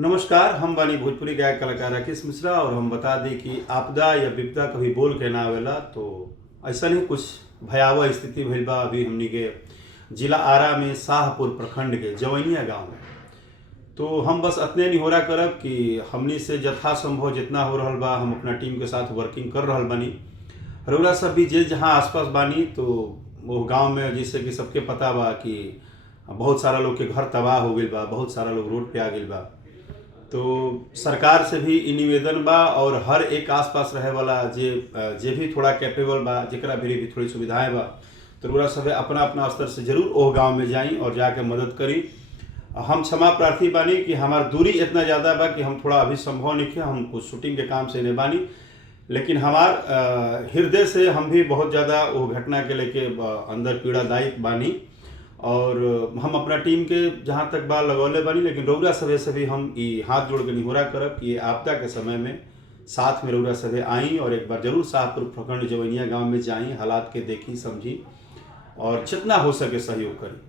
नमस्कार, हम बानी भोजपुरी गायक कलाकार राकेश मिश्रा और हम बता दें कि आपदा या विपदा कभी बोल के ना आवेला। तो ऐसा नहीं कुछ भयावह स्थिति भइल बा अभी हमनी के जिला आरा में शाहपुर प्रखंड के जवैनिया गांव में। तो हम बस अतने निहोरा करब कि हमनी से यथासंभव जितना हो रहल बा हम अपना टीम के साथ वर्किंग कर रहल बानी। रउरा सब भी जे जहाँ आसपास बानी तो वो गांव में जैसे कि सबके पता बा कि बहुत सारा लोग के घर तबाह हो गइल बा, बहुत सारा लोग रोड पे आ गइल बा। तो सरकार से भी इ निवेदन बा और हर एक आसपास रहे वाला जे भी थोड़ा कैपेबल बा, जेकरा भी थोड़ी सुविधाएं बा, तो रउरा सब अपना अपना स्तर से जरूर ओह गांव में जाई और जाके मदद करी। हम क्षमा प्रार्थी बानी कि हमार दूरी इतना ज़्यादा बा कि हम थोड़ा अभी संभव नहीं है, हम कुछ शूटिंग के काम से नहीं बानी, लेकिन हमार हृदय से हम भी बहुत ज़्यादा वो घटना के लेके अंदर पीड़ादायी बानी और हम अपना टीम के जहाँ तक बा लगौले बानी। लेकिन रउरा सभे से भी हम ई हाथ जोड़ के निहोरा करब कि आपदा के समय में साथ में रउरा सभे आई और एक बार जरूर शाहपुर प्रखंड जवैनिया गांव में जाई, हालात के देखी समझी और जितना हो सके सहयोग करी।